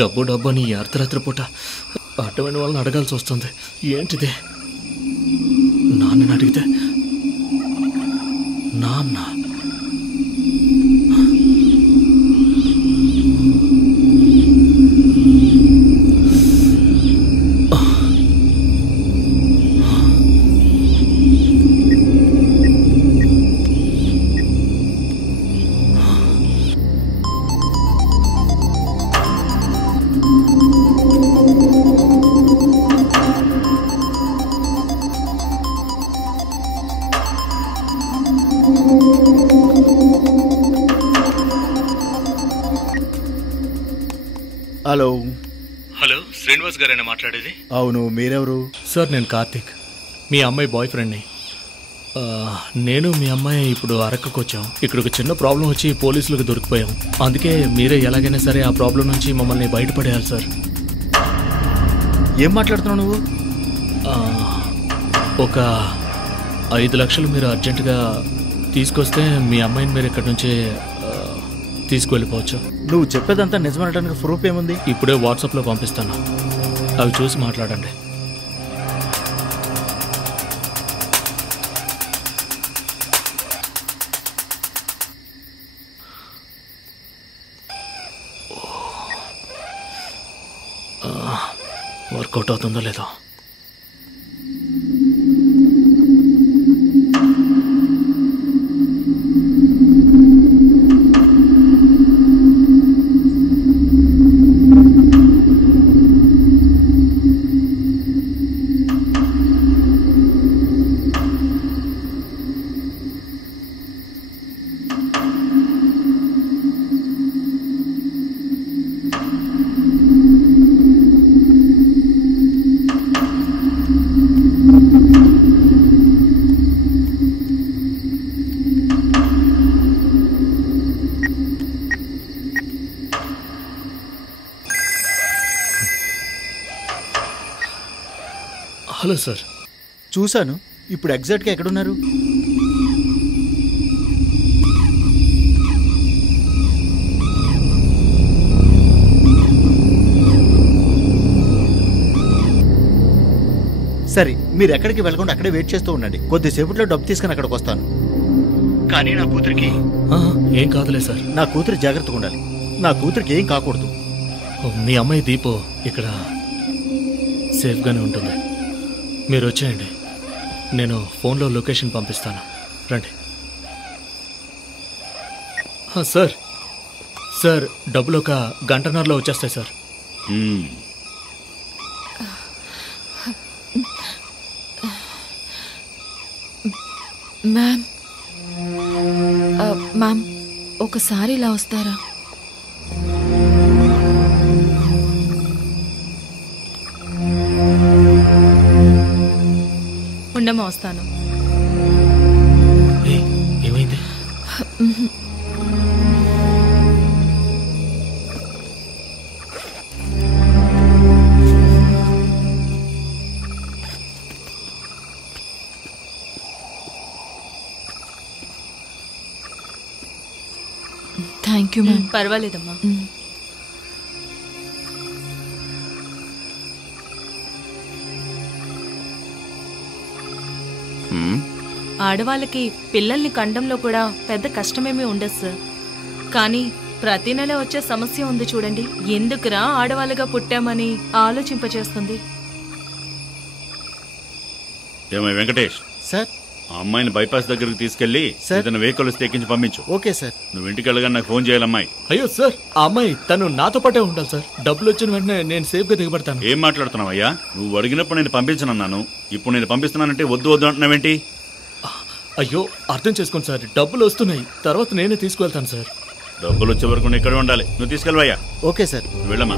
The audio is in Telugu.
డబ్బు డబ్బు అని అర్ధరాత్రి పూట అటువంటి వాళ్ళని అడగాల్సి వస్తుంది. ఏంటిది? నాన్నని అడిగితే నాన్న హలో హలో, శ్రీనివాస్ గారేనా మాట్లాడేది? అవును, మీరెవరు? సార్, నేను కార్తీక్, మీ అమ్మాయి బాయ్ ఫ్రెండ్ని. నేను మీ అమ్మాయి ఇప్పుడు అరకుకు వచ్చాం. ఇక్కడ ఒక చిన్న ప్రాబ్లం వచ్చి పోలీసులకు దొరికిపోయాం. అందుకే మీరే ఎలాగైనా సరే ఆ ప్రాబ్లం నుంచి మమ్మల్ని బయటపడేయాలి సార్. ఏం మాట్లాడుతున్నావు నువ్వు? ఒక 5 లక్షలు మీరు అర్జెంటుగా తీసుకొస్తే మీ అమ్మాయిని మీరు ఇక్కడి నుంచి తీసుకువెళ్ళిపోవచ్చు. నువ్వు చెప్పేదంతా నిజమనడానికి ప్రూఫ్ ఏముంది? ఇప్పుడే వాట్సాప్లో పంపిస్తాను, అవి చూసి మాట్లాడండి. వర్కౌట్ అవుతుందో లేదో. Hello sir. చూశాను. ఇప్పుడు ఎగ్జాక్ట్గా ఎక్కడున్నారు? సరే, మీరు ఎక్కడికి వెళ్ళకుండా అక్కడే వెయిట్ చేస్తూ ఉండండి. కొద్దిసేపట్లో డబ్బు తీసుకుని అక్కడికి వస్తాను. కానీ నా కూతురికి ఏం కాదులే సార్. నా కూతురు జాగ్రత్తగా ఉండాలి. నా కూతురికి ఏం కాకూడదు. మీ అమ్మాయి దీపు ఇక్కడ సేఫ్గానే ఉంటుంది. మీరు వచ్చేయండి, నేను ఫోన్లో లొకేషన్ పంపిస్తాను. రండి. సార్ సార్, డబ్బులు ఒక గంటన్నరలో వచ్చేస్తాయి సార్. మ్యామ్, ఒకసారి ఇలా వస్తారా? ఉండమా, వస్తాను. ఏమైంది? Thank you ma'am. పర్వాలేదమ్మా. ఆడవాళ్ళకి పిల్లల్ని కండంలో కూడా పెద్ద కష్టమేమీ ఉండదు సార్. కానీ ప్రతి నెల వచ్చే సమస్య ఉంది చూడండి. ఎందుకురా ఆడవాళ్ళగా పుట్టామని ఆలోచింపచేస్తుంది. ఏమై వెంకటేష్ సార్, ఆ అమ్మాయిని బైపాస్ దగ్గరకు తీసుకెళ్లి ఏదైనా వెహికల్ వస్తే ఎక్కించి పంపించు. Okay sir. నువ్వు ఇంటికి వెళ్ళగానే నాకు ఫోన్ చేయాలి. అమ్మాయి అయ్యో సార్, ఆ అమ్మాయి తను నాతో పాటే ఉండాలి సార్. డబ్బులు వచ్చిన వెంటనే నేను సేఫ్ గా దిగబడతాను. ఏం మాట్లాడుతున్నావు అయ్యా? నువ్వు అడిగినప్పుడు నేను పంపించనన్నాను. ఇప్పుడు నేను పంపిస్తున్నానంటే వద్దు వద్దు అంటున్నావేంటి? అయ్యో, అర్థం చేసుకోండి సార్. డబ్బులు వస్తున్నాయి, తర్వాత నేనే తీసుకువెళ్తాను సార్. డబ్బులు వచ్చే వరకు ఇక్కడ ఉండాలి. నువ్వు తీసుకెళ్ళవయ్యా. Okay sir. వెళ్ళమ్మా.